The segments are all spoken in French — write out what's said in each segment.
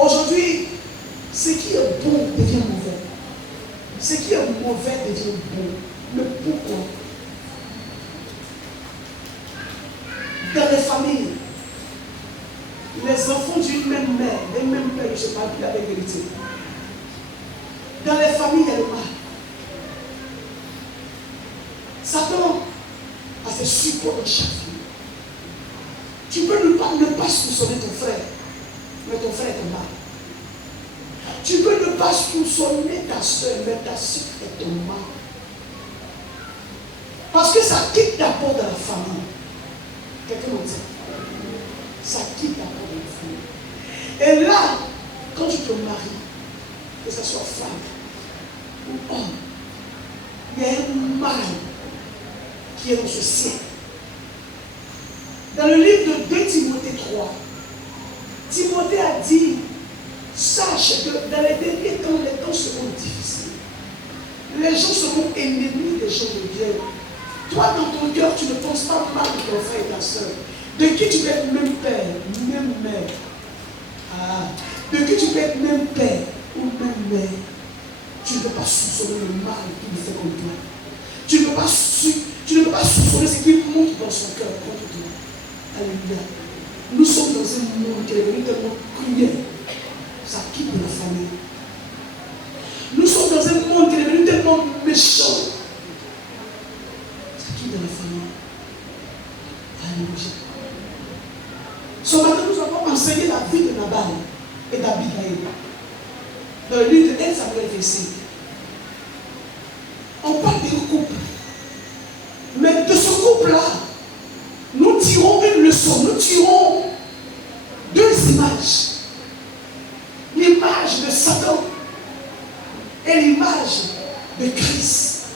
Aujourd'hui, ce qui est bon devient mauvais. Ce qui est mauvais devient bon. Mais pourquoi? Dans les familles, les enfants d'une même mère, d'un même père, je ne parle plus avec vérité. Dans les familles, il y a le mal. Satan a ses supports dans chaque famille. Tu peux ne pas soupçonner ton frère, mais ton frère est mal. Tu peux ne pas soupçonner ta soeur, mais ta soeur est mal. Parce que ça quitte d'abord dans la famille. Quelqu'un m'a dit, ça quitte d'abord dans la famille. Et là, quand tu te maries, que ce soit femme ou homme, il y a un mal qui est dans ce ciel. Dans le livre de 2 Timothée 3, Timothée a dit, sache que dans les derniers temps, les temps seront difficiles. Les gens seront ennemis des gens de Dieu. Toi, dans ton cœur, tu ne penses pas mal de ton frère et ta soeur. De qui tu peux être même père, même mère. De qui tu peux être même père ou même mère. Tu ne peux pas soupçonner le mal qu'il fait contre toi. Tu ne peux pas soupçonner ce qu'il monte dans son cœur contre toi. Alléluia. Nous sommes dans un monde qui est devenu tellement cruel. Ça quitte de la famille. Nous sommes dans un monde qui est devenu tellement méchant. Ça quitte de la famille. Alléluia. Ce matin, nous avons enseigné la vie de Nabal et d'Abigail. Dans le livre de 1 Samuel 25. On parle d'un couple. Mais de ce couple-là, nous tirons une leçon. Nous tirons 2 images. L'image de Satan et l'image de Christ.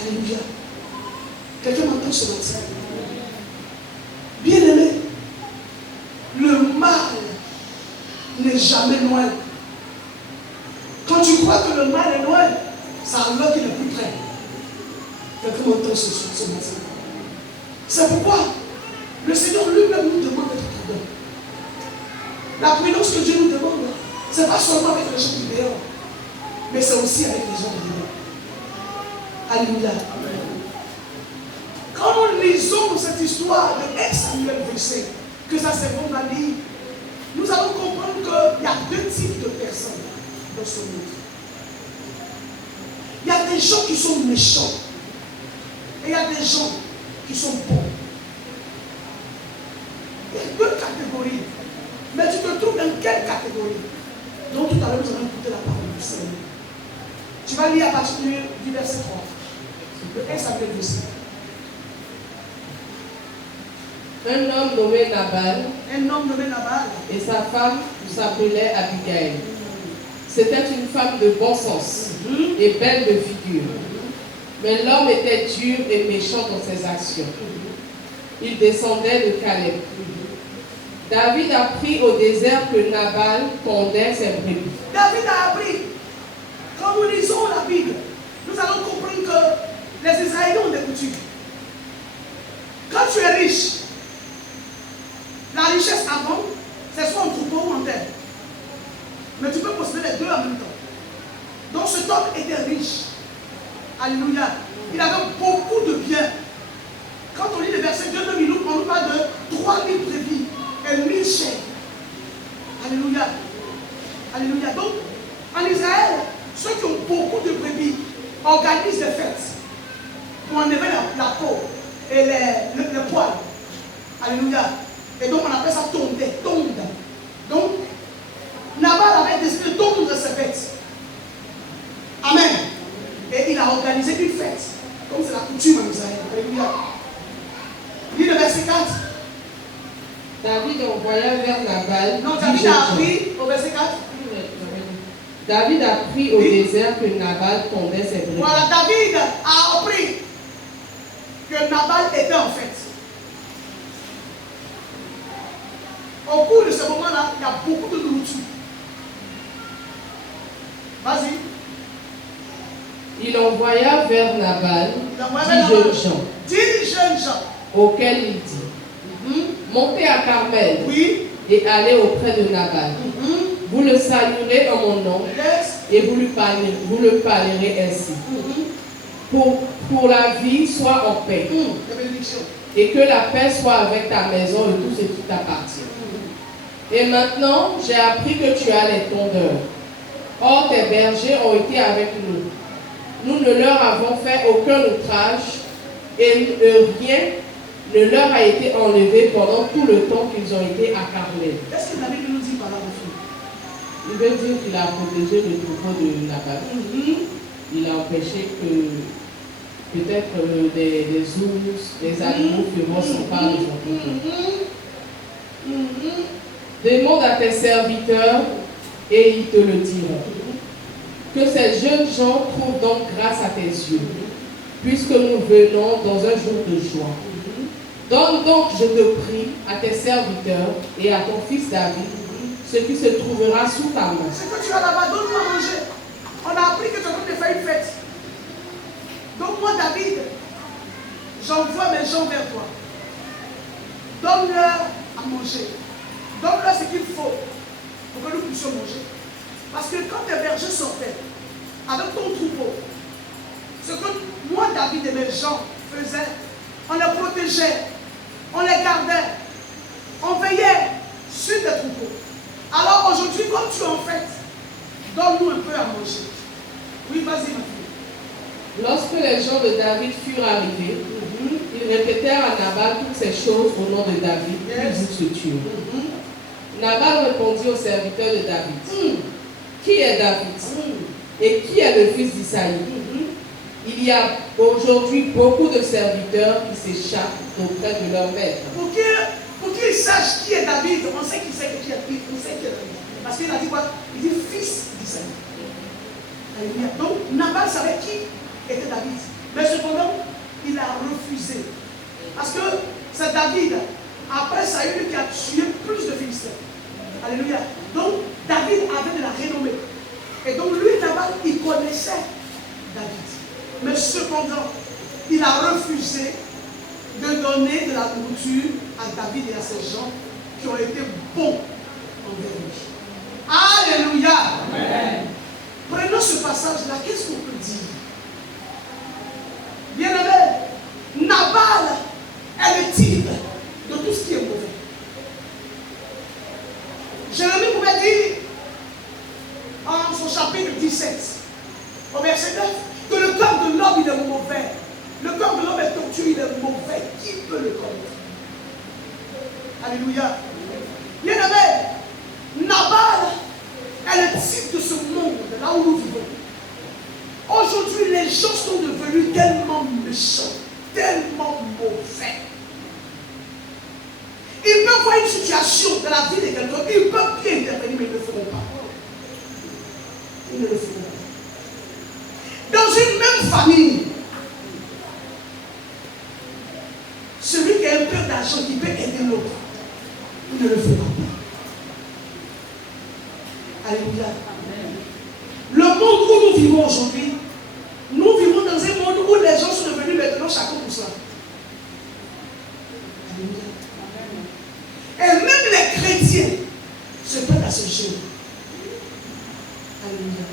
Alléluia. Quelqu'un m'entend ce matin? Bien-aimé, le mal n'est jamais loin. Quand tu crois que le mal est loin, ça alors qu'il est plus près. Quelqu'un m'entend ce matin? C'est pourquoi le Seigneur lui-même nous demande d'être prudents. La prudence que Dieu nous demande, ce n'est pas seulement avec les gens du dehors, mais c'est aussi avec les gens du dehors. Alléluia. Quand nous lisons cette histoire de 1 Samuel 25, que ça c'est bon à lire, nous allons comprendre qu'il y a 2 types de personnes dans ce monde. Il y a des gens qui sont méchants et il y a des gens qui sont bons. Il y a 2 catégories. Mais tu te trouves dans quelle catégorie? Donc tout à l'heure, nous allons écouter la parole du Seigneur. Tu vas lire à partir du verset 3. Le 1 Samuel 25. Un homme nommé Nabal Et sa femme s'appelait Abigail. C'était une femme de bon sens et belle de figure. Mais l'homme était dur et méchant dans ses actions. Il descendait de Caleb. David apprit au désert que Nabal tondait ses brebis. David a appris. Quand nous lisons la Bible, nous allons comprendre que les Israéliens ont des coutumes. Quand tu es riche, la richesse avant, c'est soit en troupeau ou en terre. Mais tu peux posséder les 2 en même temps. Donc cet homme était riche. Alléluia. Il avait beaucoup de biens. Quand on lit le verset 2, on nous parle de 3000 brebis et 1000 chèvres. Alléluia. Alléluia. Donc, en Israël, ceux qui ont beaucoup de brebis organisent des fêtes pour enlever la peau et le poil. Alléluia. Et donc, on appelle ça tonder. Donc, Nabal avait décidé de tondre ses fêtes. Amen. Et il a organisé une fête, comme c'est la coutume en Israël. Alléluia. Lis le verset 4. David envoya vers Nabal. Non, David a appris au verset 4. David apprit au désert que Nabal tondait ses brebis. Voilà, David a appris que Nabal était en fête. Au cours de ce moment-là, il y a beaucoup de nourriture. Vas-y. Il envoya vers Nabal 10 jeunes gens, 10 jeunes gens. auxquels il dit, montez à Carmel, Oui. et allez auprès de Nabal. Vous le saluerez en mon nom et vous le parlerez ainsi. Pour la vie, sois en paix. Et que la paix soit avec ta maison et tout ce qui t'appartient. Et maintenant, j'ai appris que tu as les tondeurs. Or, tes bergers ont été avec nous. Nous ne leur avons fait aucun outrage et rien ne leur a été enlevé pendant tout le temps qu'ils ont été à Carmel. Qu'est-ce que la Bible nous dit par là, Il veut dire qu'il a protégé le troupeau de Nabal. Il a empêché que peut-être des ours, des animaux féroces s'emparent de son troupeau. Demande à tes serviteurs et ils te le diront. Que ces jeunes gens trouvent donc grâce à tes yeux, puisque nous venons dans un jour de joie. Donne donc, je te prie, à tes serviteurs et à ton fils David, ce qui se trouvera sous ta main. Ce que tu as là-bas, donne-moi à manger. On a appris que tu es en train de faire une fête. Donc moi, David, j'envoie mes gens vers toi. Donne-leur à manger. Donne-leur ce qu'il faut pour que nous puissions manger. Parce que quand tes bergers sortaient avec ton troupeau, ce que moi, David et mes gens faisaient, on les protégeait, on les gardait, on veillait sur les troupeaux. Alors aujourd'hui, comme tu en fais, donne-nous un peu à manger. Oui, vas-y, ma fille. Lorsque les gens de David furent arrivés, ils répétèrent à Nabal toutes ces choses au nom de David, puis ils se turent. Nabal répondit aux serviteurs de David. Qui est David? Et qui est le fils d'Isaïe? Il y a aujourd'hui beaucoup de serviteurs qui s'échappent auprès de leur maître. Pour qu'ils sachent qui est David, on sait qui c'est qui est David. Parce qu'il a dit quoi? Il dit fils d'Isaïe. Alléluia. Donc Nabal savait qui était David. Mais cependant, il a refusé. Parce que c'est David, après Saül, qui a tué plus de Philistins. Alléluia. Donc David avait de la renommée. Et donc lui, Nabal, il connaissait David. Mais cependant, il a refusé de donner de la nourriture à David et à ses gens qui ont été bons envers lui. Alléluia. Amen. Prenons ce passage-là, qu'est-ce qu'on peut dire? Bien-aimé, Nabal est le type de tout ce qui est mauvais. Jérémie pouvait dire en son chapitre 17, au verset 9, que le cœur de l'homme il est mauvais. Le cœur de l'homme est tortueux, il est mauvais. Qui peut le connaître? Alléluia. Bien-aimé, Nabal est le type de ce monde, là où nous vivons. Aujourd'hui, les gens sont devenus tellement méchants, tellement mauvais. Ils peuvent voir une situation dans la vie de quelqu'un, ils peuvent bien intervenir, mais ils ne le feront pas. Ils ne le feront pas. Dans une même famille, celui qui a un peu d'argent, qui peut aider l'autre, il ne le fera pas. Alléluia. Le monde où nous vivons aujourd'hui, nous vivons dans un monde où les gens sont devenus maintenant chacun pour soi. Alléluia. Et même les chrétiens se prêtent à ce jeu. Alléluia.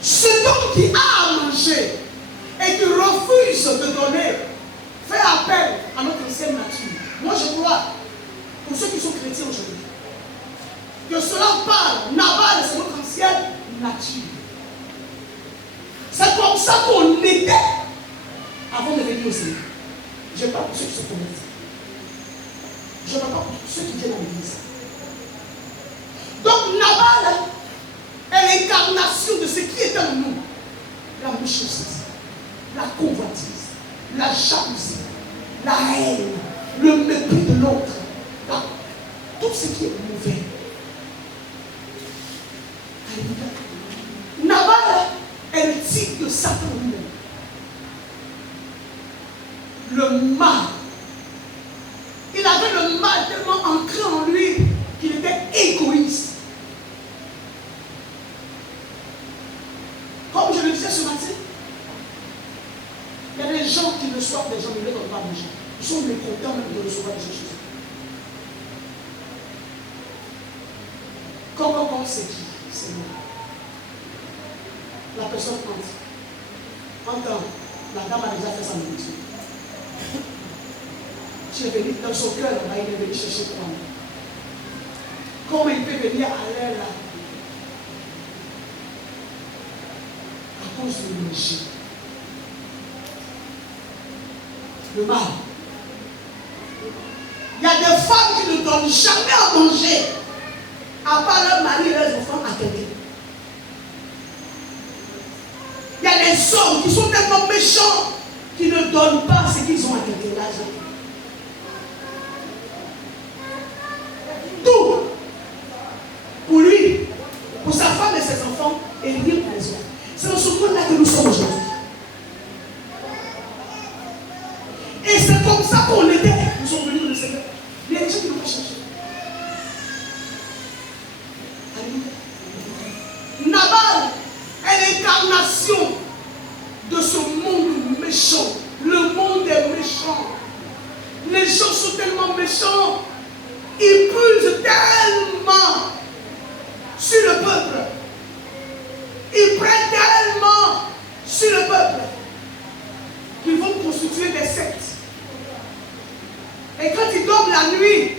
Cet homme qui a à manger et qui refuse de donner fait appel à notre ancienne nature. Moi je crois, pour ceux qui sont chrétiens aujourd'hui, que cela parle, Nabal, c'est notre ancienne nature. C'est comme ça qu'on était avant de venir au Seigneur. Je parle pour ceux qui sont convertis. Je ne parle pas pour ceux qui viennent à l'église. Donc Nabal est l'incarnation de ce qui est en nous. La méchanceté, la convoitise, la jalousie, la haine, le mépris de l'autre, tout ce qui est mauvais. Nabal est le type de Satan lui-même. Le mal. Il avait le mal tellement ancré en lui qu'il était égoïste. Comme je le disais ce matin, il y a des gens qui reçoivent des gens, mais ils ne donnent pas manger. Ils sont mécontents même de recevoir des gens chez eux. Comment c'est qui? C'est moi. La personne entre. La dame a déjà fait sa nourriture. Tu es venu dans son cœur, là, il est venu chercher toi. Comment il peut venir à l'air là? À cause du péché. Le mal. Il y a des femmes qui ne donnent jamais à manger, à part leur mari et leurs enfants à quelqu'un. Il y a des hommes qui sont tellement méchants qui ne donnent pas ce qu'ils ont à quelqu'un, l'argent. Tout pour lui, pour sa femme et ses enfants, et rien pour les autres. C'est dans ce monde-là que nous sommes aujourd'hui. Et c'est comme ça qu'on était. Nous sommes venus dans le Seigneur. Il y a des gens qui n'ont pas changé. Nabal est l'incarnation de ce monde méchant. Le monde est méchant. Les gens sont tellement méchants. Ils puisent tellement sur le peuple. Ils prennent tellement sur le peuple qu'ils vont constituer des sectes. Et quand ils dorment la nuit,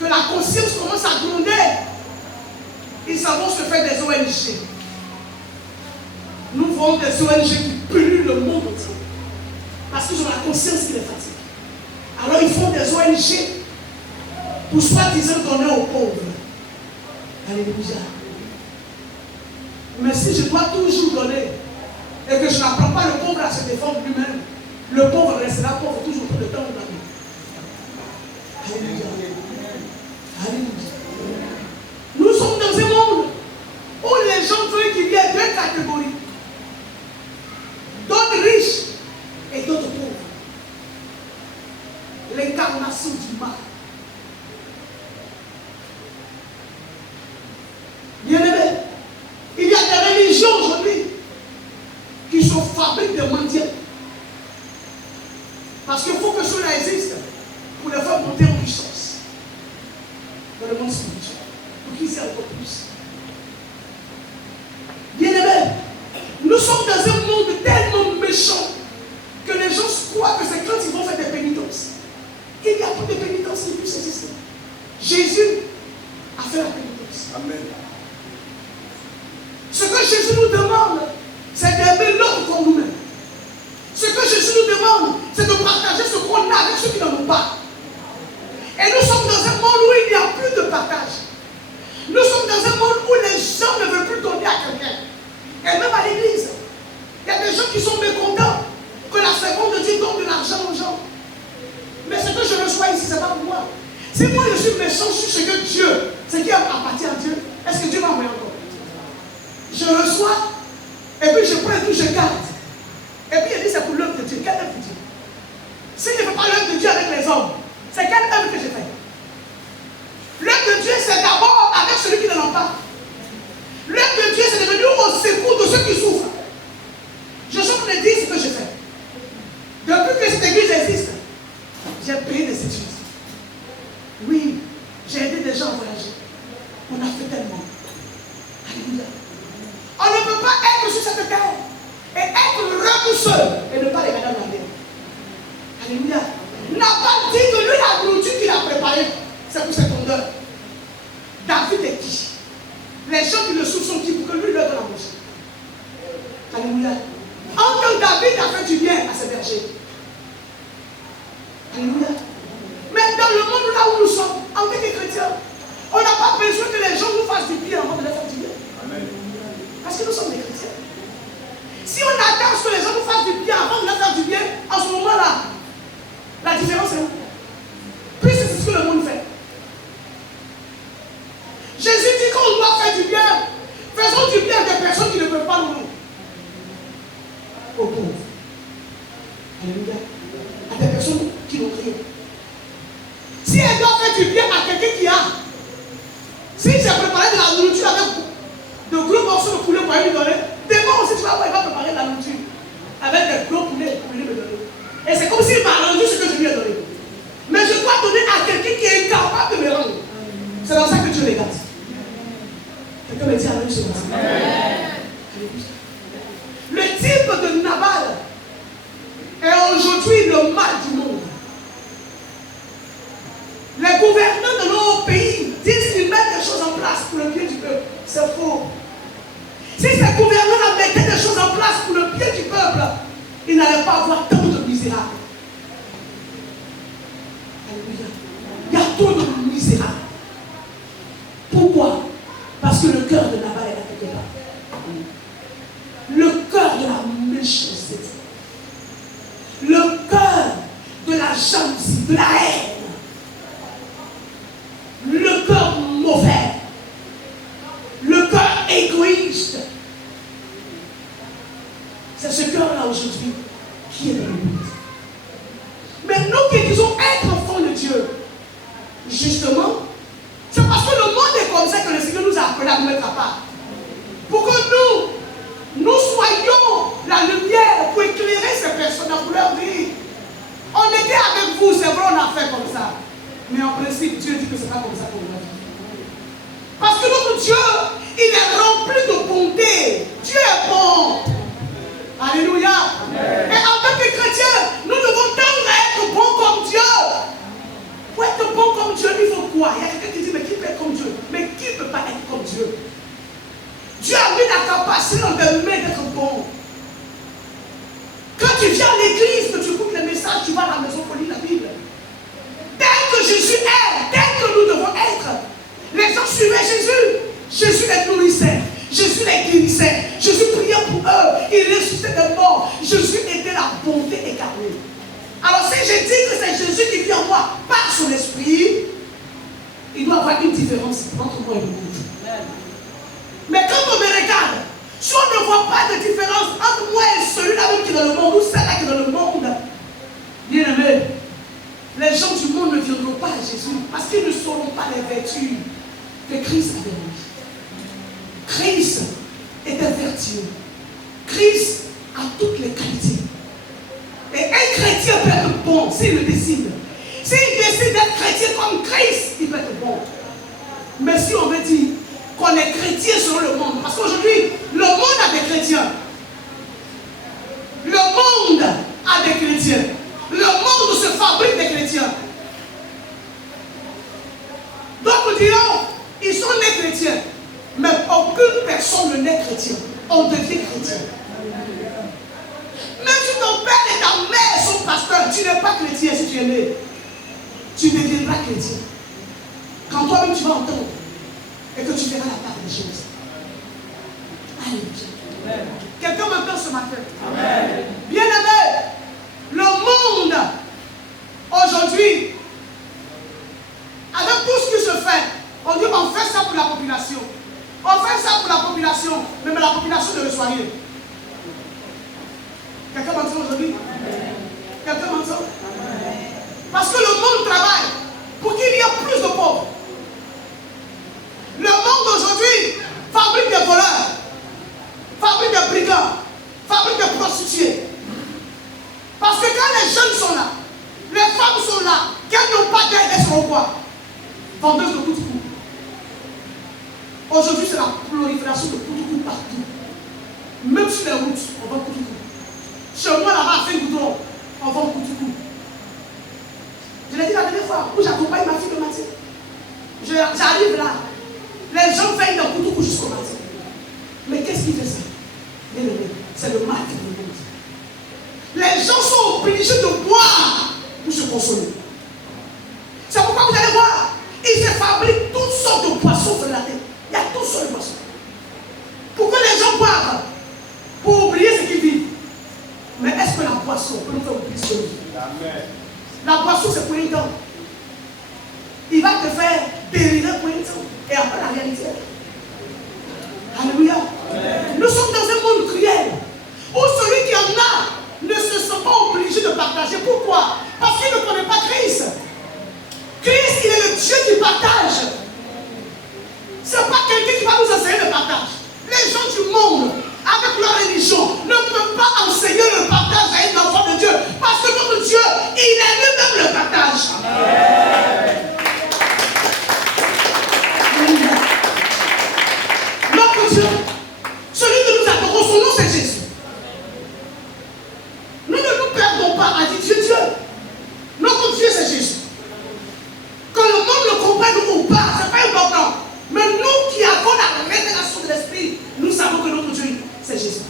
que la conscience commence à gronder, ils s'en vont se faire des ONG. Nous voyons des ONG qui polluent le monde entier. Parce qu'ils ont la conscience qui les fatigue. Alors ils font des ONG pour soi-disant donner aux pauvres. Alléluia. Mais si je dois toujours donner et que je n'apprends pas le pauvre à se défendre lui-même, le pauvre restera pauvre toujours pour le temps de la vie. Alléluia. Alléluia. Nous sommes dans un monde où les gens veulent qu'il y ait deux catégories. D'autres riches et d'autres pauvres. L'incarnation du mal. Bien-aimés, il y a des religions aujourd'hui qui sont fabriques de mendiants. Parce qu'il faut que cela existe pour les faire monter en puissance dans le monde spirituel, pour qu'ils aient encore plus. Bien-aimés, nous sommes dans un monde tellement méchant que les gens croient que c'est quand ils vont faire des pénitences. Il n'y a plus de pénitence qui puisse exister. Jésus a fait la pénitence. Amen. Ce que Jésus nous demande, c'est d'aimer l'autre comme nous-mêmes. Ce que Jésus nous demande, c'est de partager ce qu'on a avec ceux qui n'en ont pas. Et nous sommes dans un monde où il n'y a plus de partage. Nous sommes dans un monde où les gens ne veulent plus donner à quelqu'un. Et même à l'église, il y a des gens qui sont mécontents que la seconde de Dieu donne de l'argent aux gens. Mais ce que je reçois ici, ce n'est pas pour moi. Si moi je suis méchant sur ce que Dieu, ce qui appartient à Dieu, est-ce que Dieu m'a envoyé encore? Je reçois, et puis je prends tout, je garde. Et puis il dit c'est pour l'œuvre de Dieu. Quelle œuvre de Dieu? Si je ne fais pas l'œuvre de Dieu avec les hommes, c'est quelle œuvre que je fais? L'œuvre de Dieu, c'est d'abord avec celui qui n'en a pas. L'œuvre de Dieu, c'est de venir au secours de ceux qui souffrent. Je suis en train de dire ce que je fais. Depuis que cette église existe, j'ai payé des études. Oui, j'ai aidé des gens à voyager. On a fait tellement. Alléluia. On ne peut pas être sur cette terre et être heureux tout seul et ne pas regarder en arrière. Alléluia. N'a pas dit que lui, la nourriture qu'il a préparée, c'est pour ses tondeurs. David est qui? Les gens qui le soupçonnent qui pour que lui leur donne à manger. Alléluia. En tant que David a fait du bien à ses bergers. Alléluia. Mais dans le monde là où nous sommes, en tant que chrétiens, on n'a pas besoin que les gens nous fassent du bien avant de leur faire du bien. Amen. Parce que nous sommes des chrétiens. Si on attend que les gens nous fassent du bien avant de leur faire du bien, en ce moment-là, la différence est où? Puisque c'est ce que le monde fait. Jésus dit qu'on doit faire du bien. Faisons du bien à des personnes qui ne peuvent pas nous. Aux pauvres. Alléluia. À des personnes qui n'ont rien. Si elle doit faire du bien à quelqu'un qui a, si j'ai préparé de la nourriture avec de gros morceaux de poulet pour lui donner, demain aussi tu vas voir, il va préparer de la nourriture avec des gros poulets pour lui donner. Et c'est comme s'il m'a rendu ce que je lui ai donné. Mais je dois donner à quelqu'un qui est incapable de me rendre. C'est dans ça que Dieu regarde. vous ce matin. Le type de Nabal est aujourd'hui le mal du monde. Les gouvernants de nos pays disent qu'ils mettent des choses en place pour le bien du peuple. C'est faux. Si ces gouvernants mettaient des choses en place pour le bien du peuple, ils n'allaient pas avoir tant de misérables. Alléluia. Il y a trop de misérables. Pourquoi? Parce que le cœur de Nabal est là quelque part. Le cœur de la méchanceté. Le cœur de la jalousie, de la haine. Le cœur mauvais. Le cœur égoïste. C'est ce cœur-là aujourd'hui qui est dans le monde. Mais nous qui disons être enfants de Dieu, justement, c'est parce que le monde est comme ça que le Seigneur nous a appelés à nous mettre à part. Pour que nous soyons la lumière pour éclairer ces personnes, pour leur dire, on était avec vous, c'est vrai, on a fait comme ça. Mais en principe, Dieu dit que ce n'est pas comme ça qu'on va vivre. Parce que notre Dieu, il est rempli de bonté. Dieu est bon. Alléluia. Amen. Et en tant que chrétiens, nous devons tendre à être bons comme Dieu. Pour être bon comme Dieu, il faut quoi? Il y a quelqu'un qui dit, mais qui peut être comme Dieu? Mais qui ne peut pas être comme Dieu? Dieu a mis la capacité dans tes mains d'être bon. Quand tu viens à l'église, que tu écoutes les messages, tu vas à la maison pour lire la Bible. Tel que Jésus est, tel que nous devons être. Les gens suivaient Jésus. Jésus les nourrissait. Jésus les guérissait. Jésus priait pour eux. Il ressuscitait des morts. Jésus était la bonté incarnée. Alors si je dis que c'est Jésus qui vit en moi par son esprit, il doit y avoir une différence entre moi et le monde. Mais quand on me regarde, si on ne voit pas de différence entre moi et celui-là même qui est dans le monde ou celle-là qui est dans le monde, bien aimé, les gens du monde ne viendront pas à Jésus parce qu'ils ne sauront pas les vertus que Christ avait en lui. Christ était vertueux. Christ a toutes les qualités. Et un chrétien peut être bon s'il le décide. S'il décide d'être chrétien comme Christ, il peut être bon. Mais si on veut dire qu'on est chrétien sur le monde, parce qu'aujourd'hui, le monde a des chrétiens. Le monde a des chrétiens. Le monde se fabrique des chrétiens. D'autres diront, ils sont nés chrétiens. Mais aucune personne ne naît chrétien. On devient chrétien. Même si ton père et ta mère sont pasteurs, tu n'es pas chrétien si tu es né. Tu deviendras chrétien. Quand toi-même tu vas entendre et que tu verras la part des choses. Alléluia. Quelqu'un m'entend ce matin? Amen. Bien aimé, le monde aujourd'hui, avec tout ce qui se fait, on dit on fait ça pour la population. On fait ça pour la population, mais la population ne reçoit rien. Quelqu'un m'entend aujourd'hui? Quelqu'un m'entend? Parce que le monde travaille pour qu'il y ait plus de pauvres. Le monde aujourd'hui fabrique des voleurs, fabrique des brigands, fabrique des prostituées. Parce que quand les jeunes sont là, les femmes sont là, qu'elles n'ont pas d'aide, elles seront quoi? Vendeuses de coups de coups. Aujourd'hui, c'est la prolifération de coups de coups partout. Même sur les routes, on vend coups de coups. Chez moi, là-bas, à Saint-Goudron, on vend coups de coups. Je l'ai dit la dernière fois, où j'accompagne ma fille le matin. J'arrive là. Les gens veillent d'un couteau coup jusqu'au matin. Mais qu'est-ce qui fait ça? C'est le mal qui nous montre. Les gens sont obligés de boire pour se consoler. C'est pourquoi vous allez voir, ils se fabriquent toutes sortes de poissons sur la terre. Il y a toutes sortes de poissons. Pourquoi les gens boivent? Pour oublier ce qu'ils vivent. Mais est-ce que la boisson peut nous faire oublier ce qu'ils vivent? La boisson, c'est pour un temps. Il va te faire délirer pour un temps. Et après la réalité. Alléluia. Nous sommes dans un monde cruel où celui qui en a ne se sent pas obligé de partager. Pourquoi? Parce qu'il ne connaît pas Christ. Christ, il est le Dieu qui partage. Ce n'est pas quelqu'un qui va nous enseigner le partage. Les gens du monde, avec leur religion, ne peuvent pas enseigner le partage à un enfant de Dieu. Parce que notre Dieu, il est lui-même le partage. Amen. Notre Dieu Jésus.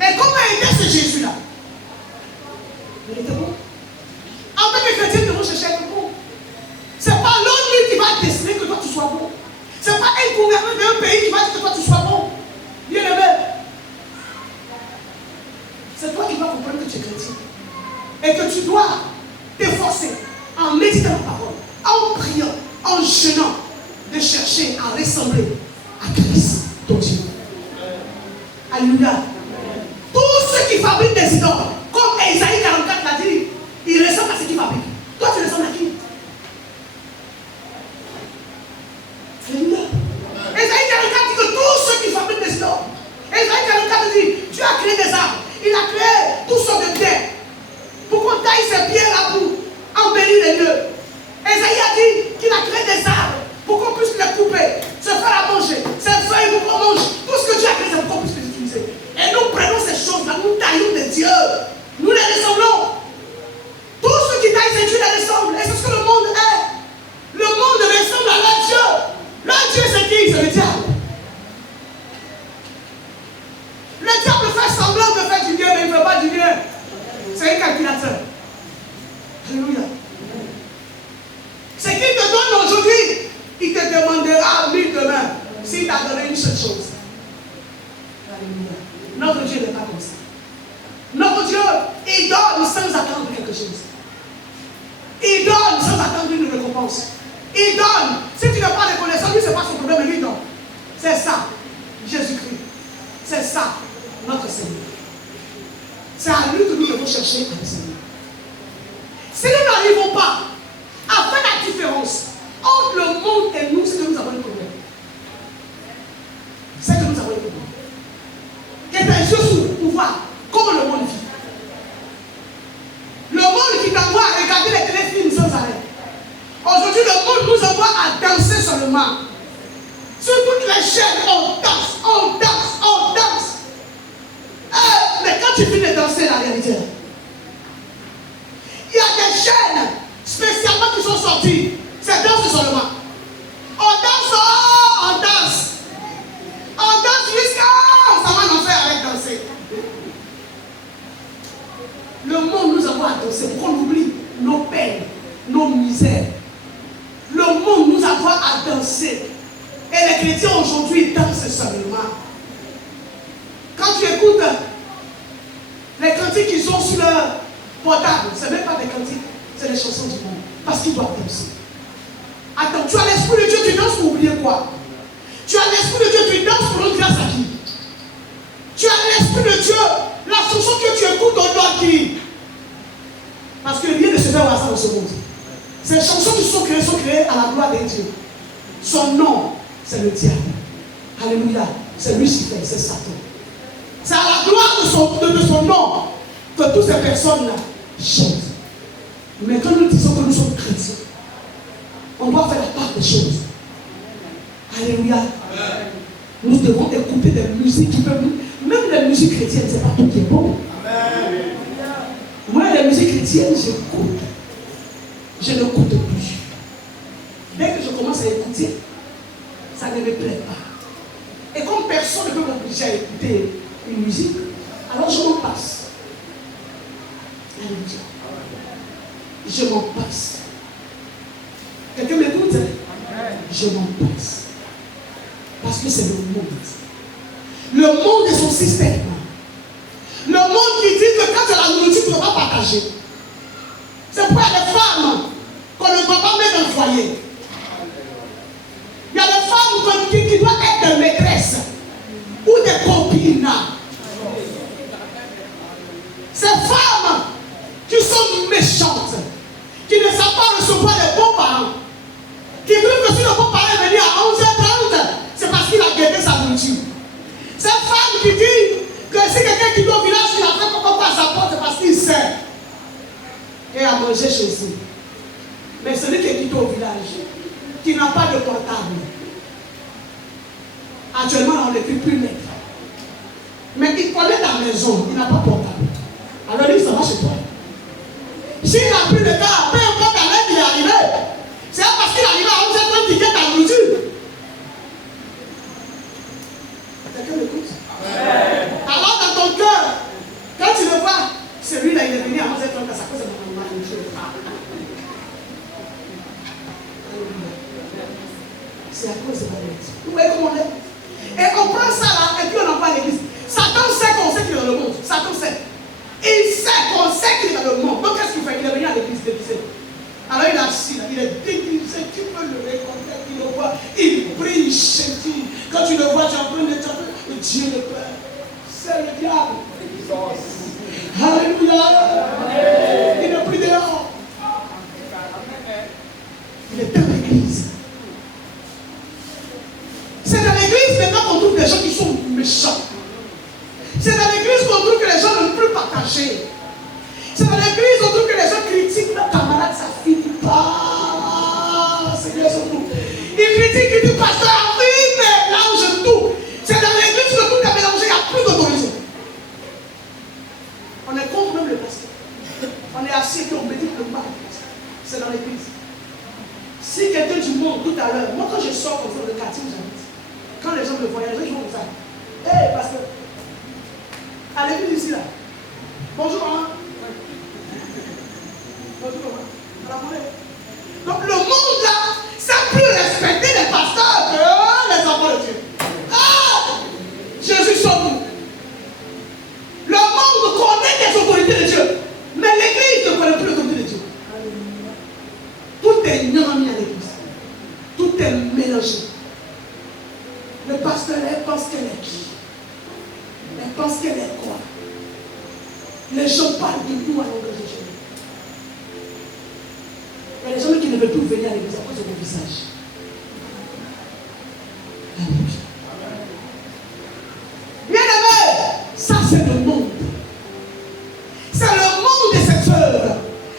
Et comment était ce Jésus-là? Il était bon. En tant que chrétien, nous devons chercher à être bon. Ce n'est pas l'ONU qui va décider que toi tu sois bon. Ce n'est pas un gouvernement d'un pays qui va dire que toi tu sois bon. Bien aimé. C'est toi qui dois comprendre que tu es chrétien. Et que tu dois t'efforcer en méditant la parole, en priant, en jeûnant, de chercher à ressembler à Christ, ton Dieu. Alléluia. Tous ceux qui fabriquent des idoles, comme Isaïe 44 l'a dit, ils ressemblent à ceux qui fabriquent. Toi, tu ressembles à qui? Alléluia. Isaïe 44 dit que tous ceux qui fabriquent des idoles, Isaïe 44 dit, Dieu a créé des arbres, il a créé toutes sortes de pierres, pour qu'on taille ces pierres-là pour embellir les lieux. Isaïe a dit qu'il a créé des arbres, pour qu'on puisse les couper, se faire à manger, ces feuilles pour qu'on mange. Tout ce que Dieu a créé, c'est pour qu'on puisse les utiliser. Et nous prenons ces choses-là, nous taillons des dieux, nous les ressemblons. Tous ceux qui taillent ces dieux les ressemblent. Et c'est ce que le monde est. Le monde ressemble à leur Dieu. Leur Dieu, c'est qui? C'est le diable. Le diable fait semblant de faire du bien, mais il ne fait pas du bien. C'est un calculateur. Alléluia. C'est qu'il te donne aujourd'hui, il te demandera 1000 demain s'il t'a donné une seule chose. Alléluia. Notre Dieu n'est pas comme ça. Notre Dieu, il donne sans attendre quelque chose. Il donne sans attendre une récompense. Il donne. Si tu n'es pas reconnaissant, lui, ce n'est pas son problème, mais lui donne. C'est ça, Jésus-Christ. C'est ça, notre Seigneur. C'est à lui que nous devons chercher à Seigneur. Si nous n'arrivons pas à faire la différence entre le monde et nous, c'est que nous avons un problème. C'est que nous avons un problème. Que tes yeux s'ouvrent pour voir comment le monde vit. Le monde qui t'envoie à regarder les téléfilms sans arrêt. Aujourd'hui, le monde nous envoie à danser seulement. Sur toutes les chaînes, on danse, on danse, on danse. Mais quand tu finis de danser, la réalité, il y a des chaînes spécialement qui sont sorties. C'est danse seulement. On danse, oh, on danse. On danse jusqu'à ça va en enfer avec danser. Le monde nous envoie à danser pour qu'on oublie nos peines, nos misères. Le monde nous envoie à danser. Et les chrétiens aujourd'hui dansent seulement. Quand tu écoutes les cantiques qu'ils ont sur leur portable, ce n'est même pas des cantiques, c'est les chansons du monde. Parce qu'ils doivent danser. Attends, tu as l'esprit de Dieu, tu danses pour oublier quoi? Tu as l'esprit de Dieu, tu danses pour rendre grâce à qui? Tu as l'esprit de Dieu, la chanson que tu écoutes, on doit qui? Parce que rien ne se fait au hasard dans ce monde. Ces chansons qui sont créées à la gloire de Dieu. Son nom, c'est le diable. Alléluia. C'est Lucifer, c'est Satan. C'est à la gloire de son nom que toutes ces personnes-là chantent. Mais quand nous disons que nous sommes chrétiens, on doit faire la part des choses. Alléluia. Amen. Nous devons écouter des musiques qui peuvent. Même les musiques chrétiennes, ce n'est pas tout qui est bon. Amen. Moi, les musiques chrétiennes, j'écoute. Je n'écoute plus. Dès que je commence à écouter, ça ne me plaît pas. Et comme personne ne peut m'obliger à écouter une musique, alors je m'en passe. Alléluia. Je m'en passe. Quelqu'un m'écoute? Je m'en passe. Parce que c'est le monde. Le monde et son système. Le monde qui dit que quand tu as la nourriture, tu ne dois pas partager. C'est pour les femmes qu'on ne doit pas mettre dans le foyer. Il y a des femmes qui doivent être des maîtresses ou des copines. Ces femmes qui sont méchantes, qui ne savent pas recevoir les bons parents, qui trouvent que si le bon parent est venu à 11h30, c'est parce qu'il a gardé sa nourriture. Ces femmes qui disent que si quelqu'un qui doit au village, il a fait coco à sa porte, c'est parce qu'il sait. Et à manger chez eux. Mais celui qui est quitté au village, qui n'a pas de portable, actuellement on n'écrit plus net. Mais il connaît ta maison, il n'a pas de portable. Alors il dit, ça va chez toi. S'il n'a plus de temps, peu importe à l'aide il est arrivé. C'est parce qu'il est arrivé à 11h30 qu'il gagne ta nourriture. Quelqu'un m'écoute? C'est à cause de la dette. Vous voyez comment on est? Et on prend ça là, et puis on envoie à l'église. Satan sait qu'on sait qu'il est dans le monde. Satan sait. Il sait qu'on sait qu'il est dans le monde. Donc qu'est-ce qu'il fait? Il est venu à l'église déguisé. Alors il est assis là, il est déguisé, tu peux le réconcilier, il le voit, il brille, il chérit. Quand tu le vois, tu es en train de dire, le Dieu le Père, c'est le diable. Alléluia. Il n'est plus dehors. Il est dans l'église. C'est dans l'église maintenant qu'on trouve des gens qui sont méchants. C'est dans l'église qu'on trouve que les gens ne veulent plus partager. C'est dans l'église qu'on trouve que les gens critiquent leurs camarades, ça finit pas. Seigneur, c'est tout. Ils critiquent, ils disent, pasteur, oui, mais mélange tout. C'est dans l'église que tout est mélangé, il n'y a plus d'autorisation. On est contre même le pasteur. On est assis et on médite le mal. C'est dans l'église. Si quelqu'un du monde tout à l'heure, moi quand je sors comme ça dans le quartier où j'habite, quand les gens me voient, les gens qui vont comme ça. Hé, pasteur, à l'église ici là. Bonjour maman. Bonjour maman. À la monnaie. Donc le monde là, ça plus respecter les pasteurs que les enfants de Dieu. Ah! Jésus sauve-nous. Le monde connaît les autorités de Dieu. Mais l'église ne connaît plus l'autorité de Dieu. Tout est mis à l'église. Tout est mélangé. Le pasteur, elle pense qu'elle est qui? Elle pense qu'elle est quoi? Les gens parlent de nous à longueur de journée. Il y a des gens qui ne veulent plus venir à l'église à cause de mon visage. Alléluia. Bien-aimé, ça c'est le monde. C'est le monde de cette œuvre.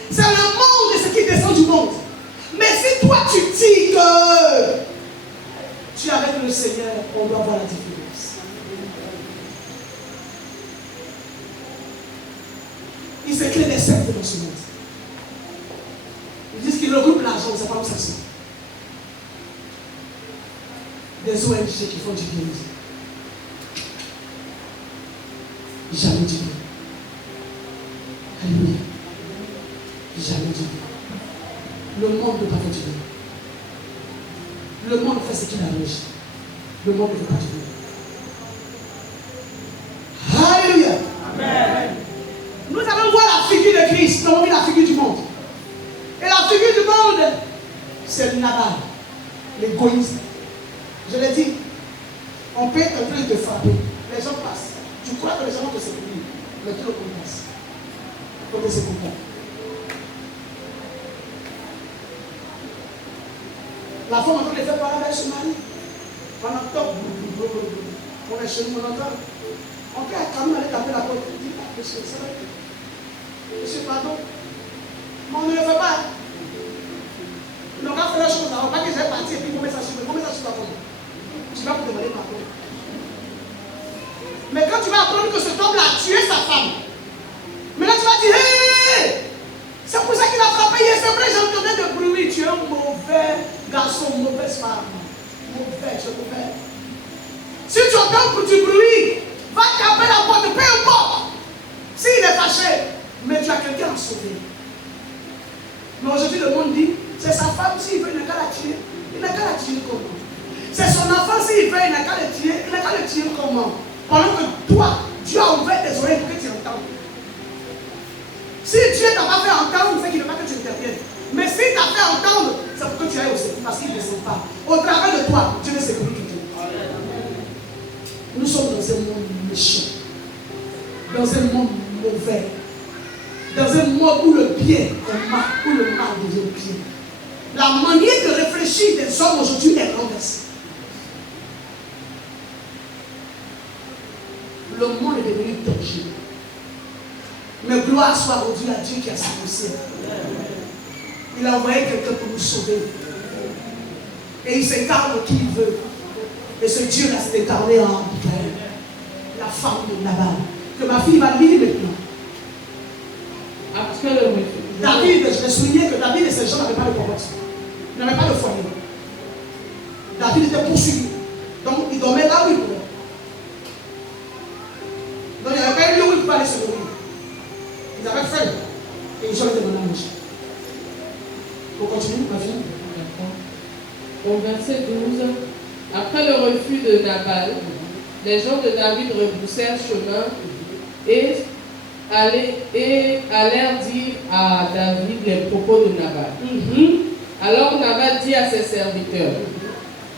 C'est le monde de ce qui descend du monde. Mais si toi tu dis que tu es avec le Seigneur, on doit voir la différence. Il se crée des sectes dans ce monde. Ils disent qu'ils regroupent l'argent, on ne sait pas où ça sort. Des ONG qui font du bien. Jamais du bien. Alléluia. Jamais du bien. Le monde ne peut pas faire du bien. Le monde fait ce qu'il arrange. Le monde ne fait pas du bien. Alléluia. Amen. Nous allons voir la figure de Christ, nous avons vu la figure du monde. Et la figure du monde, c'est Nabal, l'égoïsme. Je l'ai dit, on peut être en train de te frapper. Les gens passent. Tu crois que les gens vont te secourir, mais tu le connaisses. Il faut te secourir. La femme en train de faire parler avec son mari. On entend, on est chez nous, on entend. On peut quand même aller taper la porte. Il dit, monsieur, ça va être. Monsieur, pardon. Mais on ne le fait pas. Ils n'ont pas fait la chose. On ne va pas que j'ai parti et puis on met ça sur la porte. Tu vas vous demander pardon. Mais quand tu vas apprendre que cet homme-là a tué sa femme, maintenant tu vas dire, hé, c'est pour ça qu'il a frappé hier, c'est vrai, j'entendais de bruit. Tu es un mauvais garçon, mauvaise femme. Mauvais, je mauvais. Si tu entends du bruit, va taper la porte, peu importe. S'il est fâché, mais tu as quelqu'un à sauver. Mais aujourd'hui, le monde dit, c'est sa femme, s'il veut, il n'a qu'à la tuer. Il n'a qu'à la tuer comment? C'est son enfant, s'il veut, il n'a qu'à le tuer. Il n'a qu'à le tuer comment? Pendant que toi, Dieu a ouvert tes oreilles pour que tu entendes. Si Dieu t'a pas fait entendre, c'est qu'il ne veut pas que tu interviennes. Mais s'il t'a fait entendre, c'est pour que tu ailles au secours, parce qu'il ne sait pas. Au travers de toi, Dieu veut secourir tout. Nous sommes dans un monde méchant, dans un monde mauvais, dans un monde où le bien est mal, où le mal devient bien. La manière de réfléchir des hommes aujourd'hui est renversée. Le monde est devenu dangereux. Mais gloire soit rendue à Dieu qui a sauvé. Il a envoyé quelqu'un pour nous sauver. Et il s'incarne qui il veut. Et ce Dieu-là s'est incarné en Abigail, la femme de Nabal. Que ma fille va lire maintenant. David, je me souviens que David et ses gens n'avaient pas de combat. Ils n'avaient pas de foyer. David était poursuivi. Donc il dormait là où il pouvait. Donc il n'y avait pas un lieu où il pouvait aller se nourrir. Ils avaient faim. Et ils ont demandé à manger. Pour continuer, ma fille. Au verset 12, après le refus de Nabal, les gens de David rebroussèrent chemin et allèrent dire à David les propos de Nabal. Alors Nabal dit à ses serviteurs,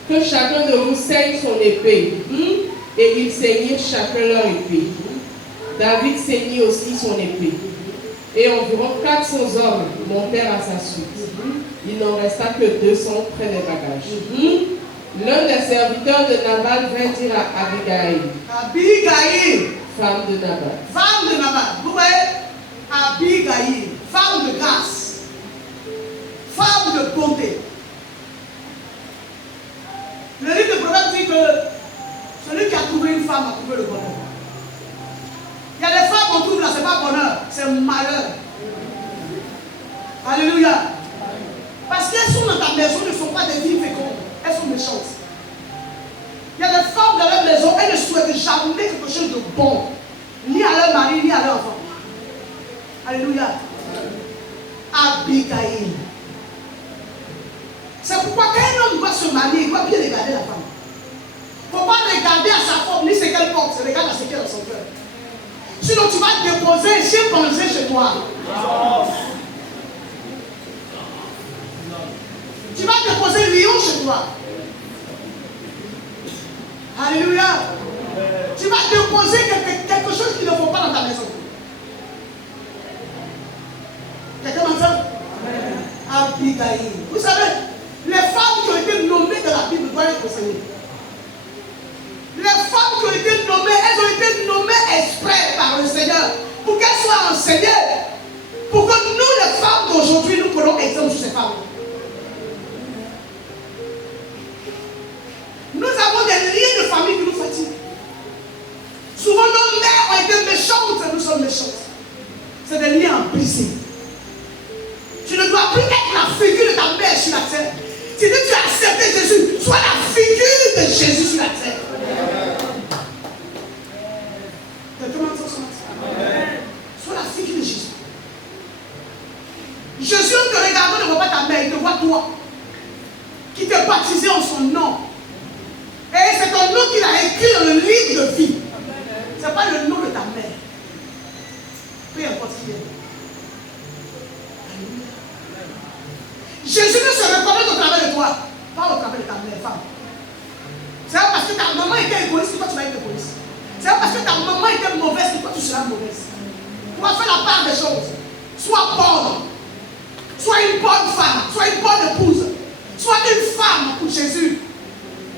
que chacun de vous saigne son épée. Et ils saignirent chacun leur épée. David saignit aussi son épée. Et environ 400 hommes montèrent à sa suite. Il n'en resta que 200 près des bagages. L'un des serviteurs de Nabal vint dire à Abigail, femme de Nabal. Femme de Nabal. Vous voyez, Abigail, femme de grâce, femme de bonté. Le livre de Proverbes dit que celui qui a trouvé une femme a trouvé le bonheur. Il y a des femmes qu'on trouve là, ce n'est pas bonheur, c'est malheur. Alléluia. Parce qu'elles sont dans ta maison, elles ne sont pas des filles fécondes, elles sont méchantes. Il y a des femmes dans leur maison, elles ne souhaitent jamais quelque chose de bon, ni à leur mari, ni à leur enfant. Alléluia. Abigail. C'est pourquoi quand un homme doit se marier, il doit bien regarder la femme. Il ne faut pas regarder à sa forme, ni ce qu'elle porte, c'est regarder à ce qu'elle a dans son cœur. Sinon tu vas déposer chimpanzé chez toi. Tu vas déposer lion chez toi. Alléluia. Tu vas déposer quelque chose qu'il ne faut pas dans ta maison. Quelqu'un m'entend? Abigail. Vous savez, les femmes qui ont été nommées dans la Bible doivent être enseignées. Les femmes qui ont été nommées, elles ont été nommées exprès par le Seigneur pour qu'elles soient enseignées. Pour que nous, les femmes d'aujourd'hui, nous prenons exemple sur ces femmes. Nous avons des liens de famille qui nous fatiguent. Souvent, nos mères ont été méchantes, nous sommes méchantes. C'est des liens brisés. Tu ne dois plus être la figure de ta mère sur la terre. Si tu as accepté Jésus, sois la figure de Jésus sur la terre. Quelqu'un m'entend ce matin? Sois la figure de Jésus. Jésus, en te regardant, ne voit pas ta mère, il te voit toi. Qui t'est baptisé en son nom. Et c'est ton nom qu'il a écrit dans le livre de vie. Ce n'est pas le nom de ta mère. Peu importe qui est. Jésus ne se reconnaît au travers de toi, pas au travers de ta mère, femme. C'est pas parce que ta maman était égoïste que toi tu vas être égoïste. C'est pas parce que ta maman était mauvaise que toi tu seras mauvaise. Tu vas faire la part des choses. Sois bonne. Sois une bonne femme. Sois une bonne épouse. Sois une femme pour Jésus.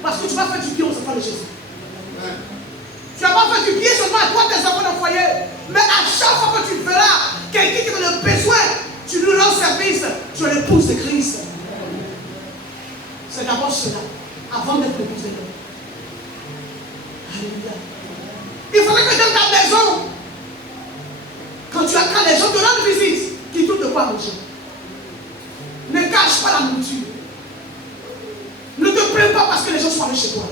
Parce que tu vas faire du bien aux enfants de Jésus. Tu vas pas faire du bien seulement à toi, tes enfants dans le foyer. Mais à chaque fois que tu verras quelqu'un qui a le besoin, tu lui rends service, tu es l'épouse de Christ. C'est d'abord cela, avant d'être l'épouse de l'homme. Alléluia. Il faudrait que dans ta maison, quand les gens te rendent visite, qu'ils trouvent de quoi manger. Ne cache pas la nourriture. Ne te plains pas parce que les gens sont allés chez toi.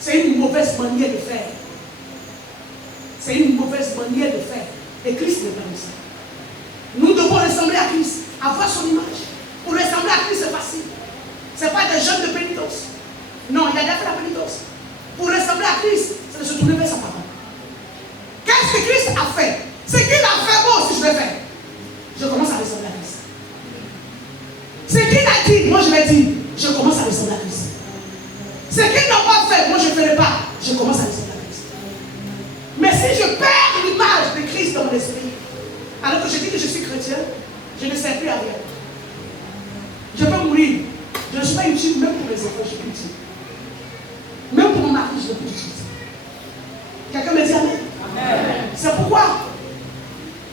C'est une mauvaise manière de faire. C'est une mauvaise manière de faire. Et Christ n'est pas comme ça. Nous devons ressembler à Christ, avoir son image. Pour ressembler à Christ, c'est facile. Ce n'est pas des jeunes de pénitence. Non, il y a déjà fait la pénitence. Pour ressembler à Christ, c'est de se tourner vers sa parole. Qu'est-ce que Christ a fait? Ce qu'il a fait, moi aussi je vais faire. Je commence à ressembler à Christ. Ce qu'il a dit, moi je vais dire, je commence à ressembler à Christ. Ce qu'il n'a pas fait, moi je ne ferai pas, je commence à ressembler à Christ. Mais si je perds l'image de Christ dans mon esprit, alors que je dis que je suis chrétien, je ne sers plus à rien. Je peux mourir. Je ne suis pas utile même pour mes enfants, je suis plus utile. Même pour mon mari, je ne suis plus utile. Quelqu'un me dit amen. Amen. C'est pourquoi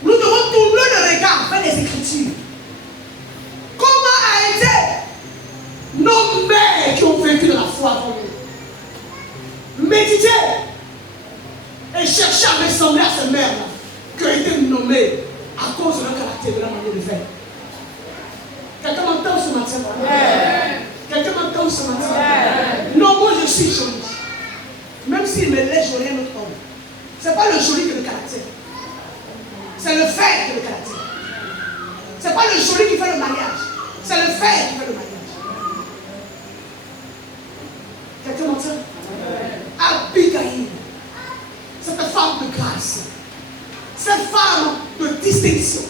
nous devons tourner le regard vers les Écritures. Comment a été nos mères qui ont vécu dans la foi avant nous? Méditer et chercher à ressembler à ces mères-là qui ont été nommées à cause de leur caractère, de leur manière de faire. Quelqu'un m'entend ce matin? Quelqu'un m'entend ce matin? Non, moi je suis jolie. Même s'il me laisse jolie un autre homme. Ce n'est pas le joli qui est le caractère. C'est le fait qui est le caractère. Ce n'est pas le joli qui fait le mariage. C'est le fait qui fait le mariage. Quelqu'un m'entend? Abigail, cette femme de grâce, cette femme de distinction,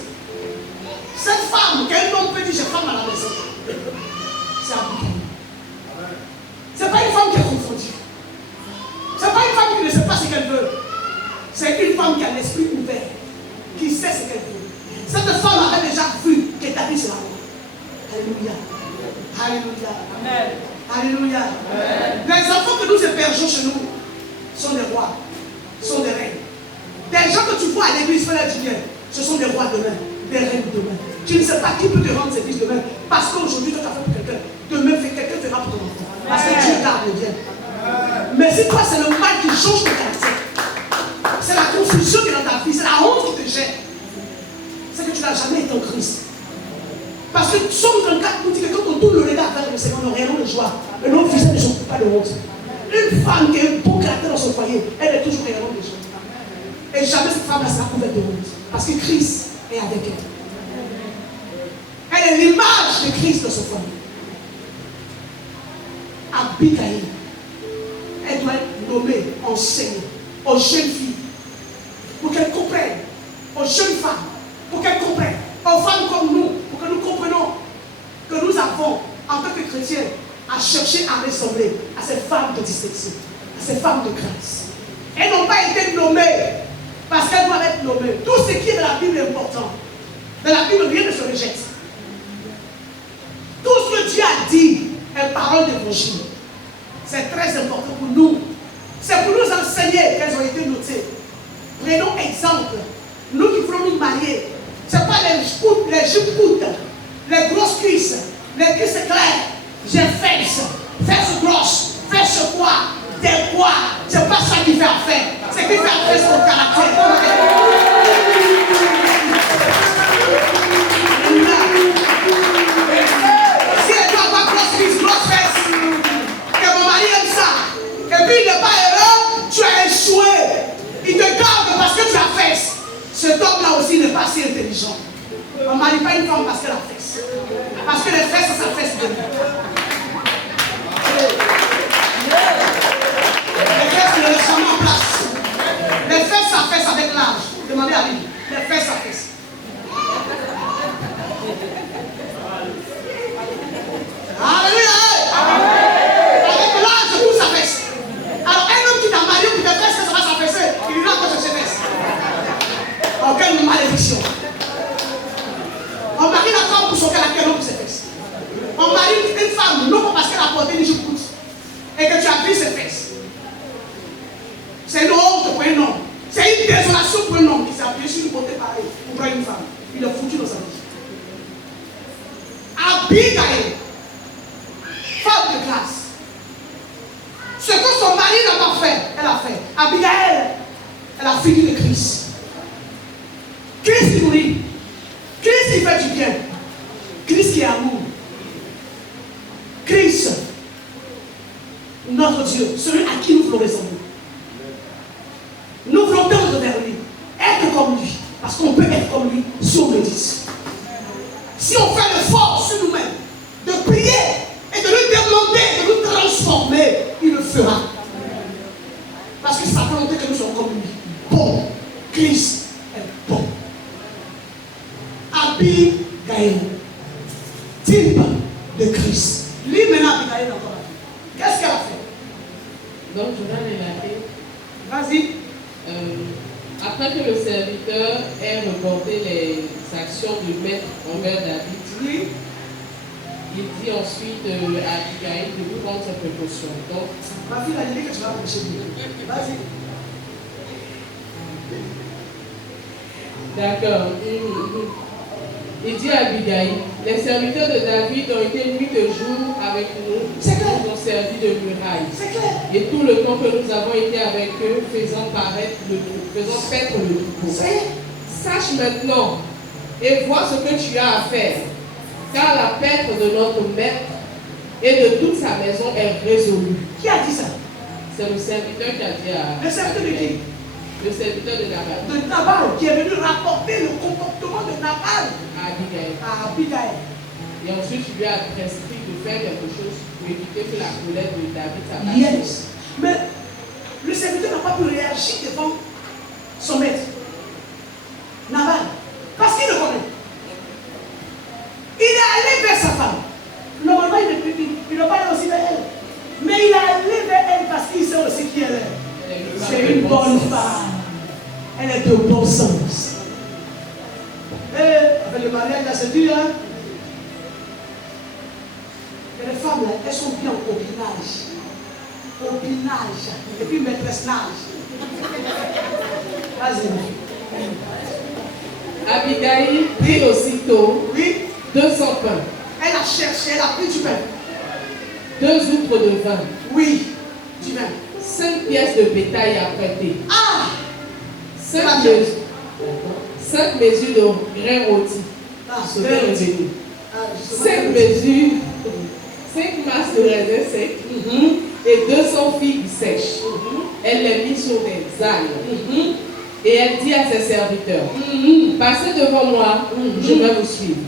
cette femme qu'un homme peut dire j'ai femme à la maison, c'est Abigail. Ce n'est pas une femme qui est confondue. Ce n'est pas une femme qui ne sait pas ce qu'elle veut. C'est une femme qui a l'esprit ouvert, qui sait ce qu'elle veut. Cette femme avait déjà vu que David se la voit. Alléluia. Alléluia. Amen. Alléluia. Amen. Les enfants que nous hébergeons chez nous sont des rois, sont des reines. Des gens que tu vois à l'église faire du bien, ce sont des rois demain, des reines demain. Tu ne sais pas qui peut te rendre service demain. Parce qu'aujourd'hui, tu as fait pour quelqu'un. Demain, quelqu'un fera pour ton enfant. Parce que Dieu garde le bien. Mais si toi, c'est le mal qui change ton caractère, c'est la confusion qui est dans ta vie, c'est la honte qui te gêne, c'est que tu n'as jamais été en Christ. Parce que Somme 34 nous dit que quand on tourne le regard vers le Seigneur, on a rien de joie. Et notre visage ne s'occupe pas de honte. Une femme qui a un bon caractère dans son foyer, elle est toujours rayonnante de joie. Et jamais cette femme-là sera couverte de honte. Parce que Christ est avec elle. Elle est l'image de Christ dans son foyer. Abigail, elle doit être nommée, enseignée aux jeunes filles pour qu'elles comprennent, aux jeunes femmes pour qu'elles comprennent, aux femmes comme nous pour que nous comprenions que nous avons en tant que chrétiens à chercher à ressembler à ces femmes de distinction, à ces femmes de grâce. Elles n'ont pas été nommées parce qu'elles doivent être nommées. Tout ce qui est dans la Bible est important. Dans la Bible, rien ne se rejette. Tout ce que Dieu a dit est parole d'évangile. C'est très important pour nous. C'est pour nous enseigner qu'elles ont été notées. Prenons exemple. Nous qui voulons nous marier, ce n'est pas les jupes courtes, les grosses cuisses, les cuisses claires. J'ai fesses grosses, fesses quoi, des quoi. Ce n'est pas ça qui fait affaire. Ce qui fait affaire, c'est ton caractère. Si elle doit avoir grosse cuisse, grosse fesses, que mon mari aime ça, et puis il n'est pas heureux, tu as échoué. Il te garde parce que tu as fesses. Cet homme-là aussi n'est pas si intelligent. On ne marie pas une femme parce qu'elle a fesses. Parce que les fesses, ça fesse de lui. Les fesses ne restent jamais en place. Les fesses, ça fesse avec l'âge. Demandez à lui. Les fesses, ça fesse. Alléluia. Avec l'âge, tout ça fesse. Alors, un homme qui t'a marié pour tes fesses, ça va s'affaisser. Il ira pas chercher ses fesses. Aucune malédiction. On marie la femme pour son caractère, non pour ses fesses. On marie une femme, non parce qu'elle a porté une jupe courte et que tu as vu ses fesses. C'est une honte pour un homme. C'est une désolation pour un homme qui s'est appuyé sur une beauté pareille pour prendre une femme. Il est foutu dans sa vie. Abigail, femme de grâce. Ce que son mari n'a pas fait, elle a fait. Abigail, elle a fini de Christ. Christ qui nourrit. Christ qui fait du bien. Christ qui est amour. Christ, notre Dieu, celui à qui nous voulons ressembler. Nous voulons tendre vers lui. Être comme lui. Parce qu'on peut être comme lui si on le dit. Si on fait l'effort sur nous-mêmes de prier et de lui demander de nous transformer, il le fera. Parce que c'est sa volonté que nous soyons comme lui. Bon. Christ est bon. Abigail, type de Christ. Lui maintenant, Abigail encore. Qu'est-ce qu'elle a fait? Donc, je vais relater. Vas-y. Après que le serviteur ait reporté les actions du maître envers David, Oui. il dit ensuite à Abigail de prendre ses précautions. Donc, Ma fille a dit que tu vas prêcher mieux. Vas-y. d'accord. Il dit à Abigail, les serviteurs de David ont été nuit et jour avec nous, C'est clair. nous ont servi de muraille. C'est clair. Et tout le temps que nous avons été avec eux, faisant paître le troupeau. Sache maintenant et vois ce que tu as à faire, car la perte de notre maître et de toute sa maison est résolue. Qui a dit ça? C'est le serviteur qui a dit à Le serviteur de qui? le serviteur de Nabal. De Nabal, qui est venu rapporter le comportement de Nabal À Abigail. à Abigail. Et ensuite, tu lui as prescrit de faire quelque chose pour éviter que la colère de David s'abaisse. Yes. Mais le serviteur n'a pas pu réagir devant son maître, Nabal, parce qu'il le connaît. Il est allé vers sa femme. Normalement, il ne pas allé aussi vers elle. Mais il est allé vers elle parce qu'il sait aussi qui elle est. C'est une bonne femme. Elle est de bon sens. Et avec le mariage, là, c'est dur, hein? Et les femmes, là, elles sont bien au copinage. Copinage. Et puis maîtresse nage. Vas-y. Abigail prit aussitôt Oui. 200 pains, Elle a cherché, elle a pris du pain. 2 outres de vin, Oui, du vin. 5 pièces de bétail à prêter, Ah! 5 mesures de grains rôtis, Ah, ce qui est revenu. Ah, 5 mesures, 5 masses de raisins secs et 200 figues sèches. Elle les mit sur des ânes. Et elle dit à ses serviteurs, passez devant moi, je vais vous suivre.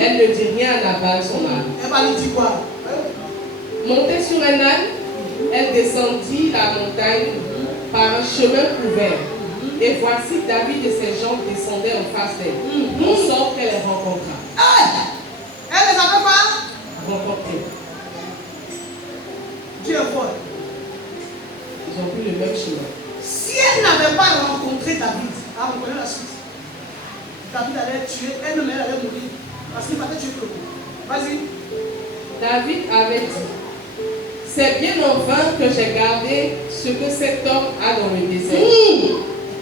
Elle ne dit rien à Nabal, son mari. Elle va lui dire quoi? Montée sur un âne, elle descendit la montagne par un chemin couvert. Et voici David et ses gens descendaient en face d'elle, en sorte qu'elle les rencontra. Elle les avait pas Rencontrés. Dieu est fort. Ils ont pris le même chemin. Si elle n'avait pas rencontré David, vous connaissez la suite. David allait tuer, elle-même elle allait mourir. Parce qu'il fallait tuer tout le monde. Vas-y. David avait dit, c'est bien en vain que j'ai gardé ce que cet homme a dans le désert.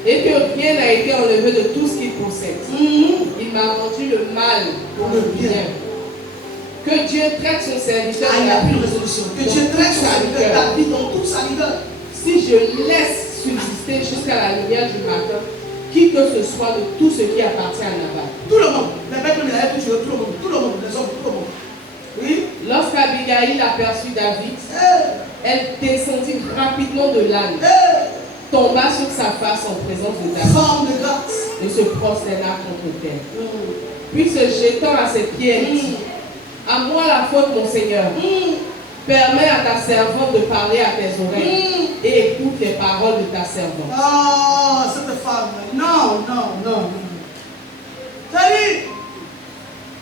Et que rien n'a été enlevé de tout ce qu'il possède. Il m'a rendu le mal pour le bien. Que Dieu traite son serviteur. Il n'y a plus de résolution. Que Dieu traite son serviteur David dans toute sa rigueur. Si je laisse subsister jusqu'à la lumière du matin, qui que ce soit de tout ce qui appartient à Nabal. Tout le monde. Les bêtes, les allaient tuer tout le monde. Tout le monde. Les hommes, tout le monde. Oui. Lorsqu'Abigail aperçut David, elle descendit rapidement de l'âne, tomba sur sa face en présence de David. Femme de grâce. Et se prosterna contre terre. Puis se jetant à ses pieds, elle dit, à moi la faute, mon Seigneur. Permets à ta servante de parler à tes oreilles et écoute les paroles de ta servante. Oh, cette femme. Non, non, non. C'est-à-dire,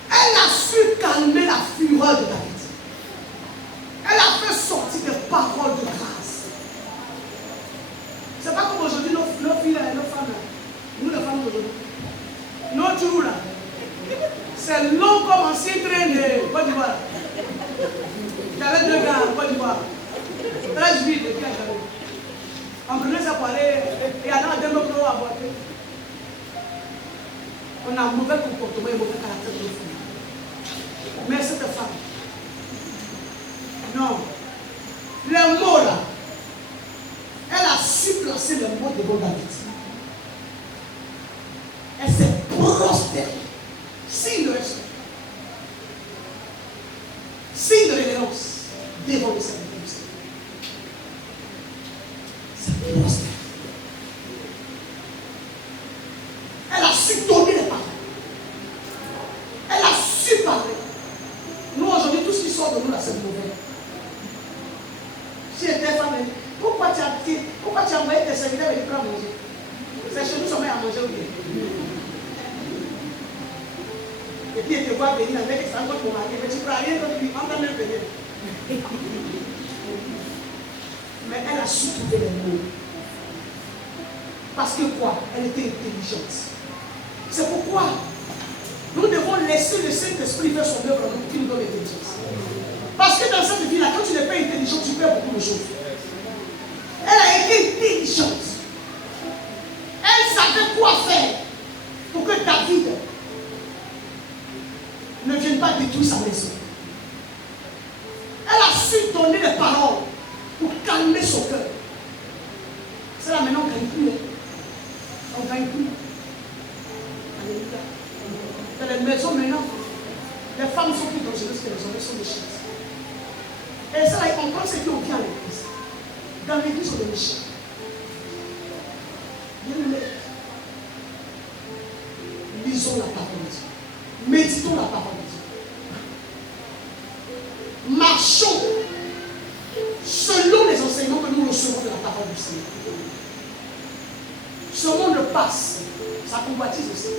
elle a su calmer la fureur de David. Elle a fait sortir des paroles de grâce. C'est pas comme aujourd'hui, nos filles, nos femmes, nous les femmes d'aujourd'hui. Nos jours là, c'est long comme un train de Côte d'Ivoire. J'avais 2 gars en Côte d'Ivoire. Très vite, et puis j'avais. On prenait ça pour aller, et alors on a 2 micros à boiter. On a un mauvais comportement et un mauvais caractère de femme. Mais cette femme, non. Les mots là, elle a su placer les mots devant David. Elle s'est prosternée. Signe de respect. Signe de révérence devant le serviteur du Seigneur. C'est prosternée. Elle a su donner les paroles. Elle a su parler. Nous aujourd'hui, tout ce qui sort de nous là, c'est mauvais. Si elle était femme, pourquoi tu as envoyé tes serviteurs et tu prends à manger? C'est chez nous, on met à manger ou bien? Et puis elle te voit venir avec sa gomme pour manger, mais tu ne prends rien d'autre, on va même venir. Mais elle a su trouver les mots. Parce que quoi? Elle était intelligente. C'est pourquoi nous devons laisser le Saint-Esprit faire son œuvre en nous qui nous donne l'intelligence. Parce que dans cette vie-là, quand tu n'es pas intelligent, tu perds beaucoup de choses. Elle a été intelligente. Elle savait quoi faire pour que David ne vienne pas détruire sa maison. Elle a su donner les paroles pour calmer son cœur. C'est là maintenant on ne gagne plus. On ne gagne plus. Alléluia. Dans les maisons maintenant, les femmes sont plus dangereuses que les hommes, elles sont des chiens. Et ça, on prend ceux qui ont bien à l'église. Dans l'église, on est méchants. Lisons la parole de Dieu. Méditons la parole de Dieu. Marchons Ce monde passe, ça convoitise aussi.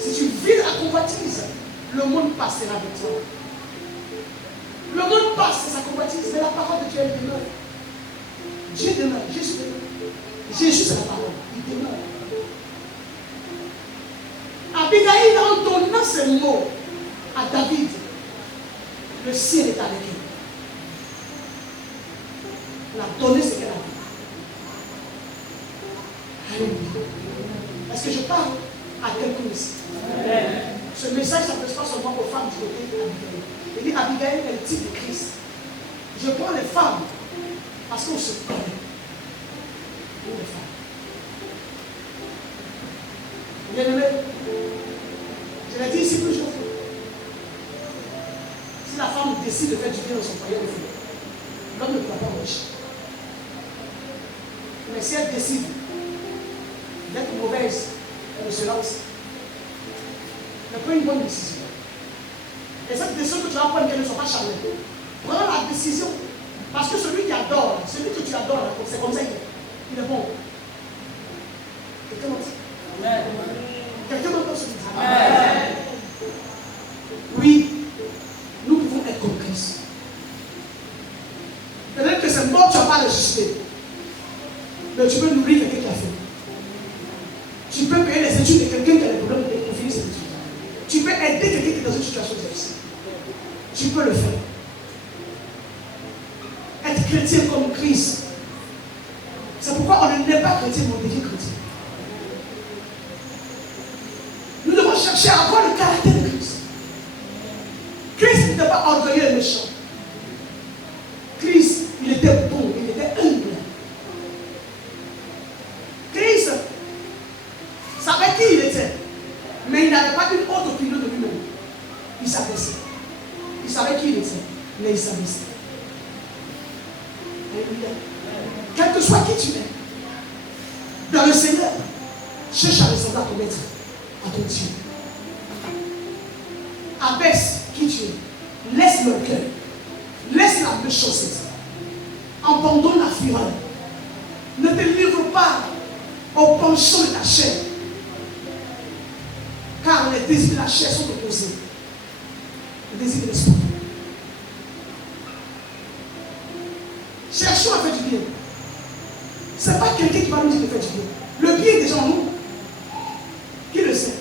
Si tu vis la convoitise, le monde passera avec toi. Le monde passe, c'est sa convoitise, mais la parole de Dieu, elle demeure. Dieu demeure, Jésus demeure. Jésus, c'est la parole, il demeure. Abigail, en donnant ces mots à David, le ciel est avec elle. Elle a donné ce qu'elle a dit. Alléluia. Est-ce que je parle à quelqu'un ici? Ce message s'adresse pas seulement aux femmes du côté d'Abigail. Il dit Abigail est le type de Christ. Je prends les femmes parce qu'on se connaît. Nous les femmes. Bien-aimé, je l'ai dit ici plusieurs fois. Si la femme décide de faire du bien dans son foyer, l'homme ne pourra pas marcher. Mais si elle décide d'être mauvaise, elle le sera aussi. Mais prends une bonne décision. Et cette décision que tu vas prendre, qu'elle ne soit pas charnelle. Prends la décision. Parce que celui qui adore, celui que tu adores, c'est comme ça il est bon. Quelqu'un m'a dit? Amen. Quelqu'un m'a dit? Amen. Oui, nous pouvons être comme Christ. Peut-être que c'est mort, tu n'as pas résuscité. Mais tu peux nourrir quelqu'un qui a faim. Tu peux payer les études de quelqu'un qui a des problèmes pour finir ses études. Tu peux aider quelqu'un qui est dans une situation difficile. Tu peux le faire. Être chrétien comme Christ. C'est pourquoi on ne n'est pas chrétien, mais on devient chrétien. Nous devons chercher à avoir le caractère de Christ. Christ n'était pas orgueilleux et méchant. Christ, il était bon, il était humble. Christ savait qui il était, mais il n'avait pas une autre opinion de lui-même. Il s'abaissait. Il savait qui il était, mais il s'abaissait. Alléluia. Quel que soit qui tu es, dans le Seigneur, cherche à ressembler à ton maître, à ton Dieu. Abaisse qui tu es. Laisse le cœur. Laisse la méchanceté. Abandonne la fureur. Ne te livre pas au penchant de ta chair. Car les désirs de la chair sont opposés. Les désirs de l'esprit. Cherchons à faire du bien. Ce n'est pas quelqu'un qui va nous dire de faire du bien. Le bien est déjà en nous. Qui le sait?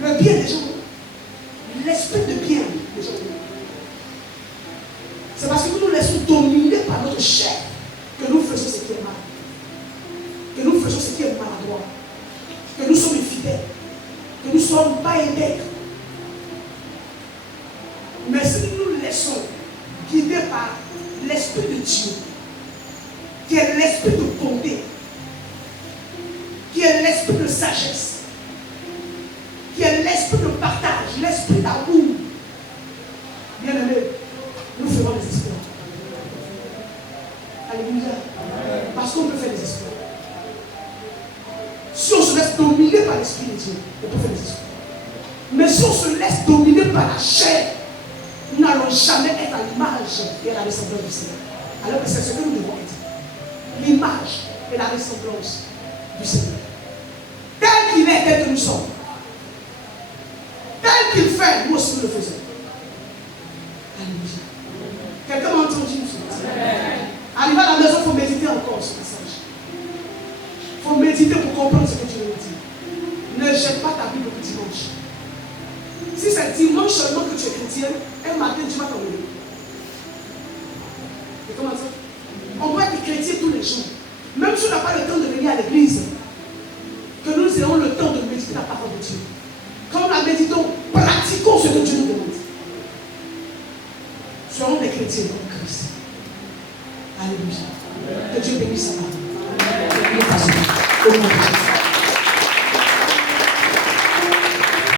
Le bien est déjà en nous. L'esprit de bien est déjà en nous. C'est parce que nous nous laissons dominer par notre chair que nous faisons ce qui est mal. Que nous faisons ce qui est maladroit. Que nous sommes infidèles. Que nous ne sommes pas intègres. Mais si nous nous laissons guider par l'Esprit de Dieu, qui est l'esprit de bonté, qui est l'esprit de sagesse, qui est l'esprit de partage, l'esprit d'amour, bien aimé, nous ferons des exploits. Alléluia. Parce qu'on peut faire des exploits. Si on se laisse dominer par l'Esprit de Dieu, on peut faire des exploits. Mais si on se laisse dominer par la chair, nous n'allons jamais être à l'image et à la ressemblance du Seigneur. Alors que c'est ce que nous devons être. L'image et la ressemblance du Seigneur. Tel qu'il est, tel que nous sommes. Tel qu'il fait, nous aussi nous le faisons. Alléluia. Quelqu'un m'a entendu? Arrivé à la maison, il faut méditer encore ce message. Il faut méditer pour comprendre ce que Dieu nous dit. Ne jette pas ta Bible le dimanche. Si c'est dimanche seulement que tu es chrétien, un matin tu vas t'enlever. Et comment ça? On doit être chrétien tous les jours. Même si on n'a pas le temps de venir à l'église, que nous ayons le temps de méditer la parole de Dieu. Quand nous la méditons, pratiquons ce que Dieu nous demande. Soyons des chrétiens comme Christ. Alléluia. Que Dieu bénisse sa parole.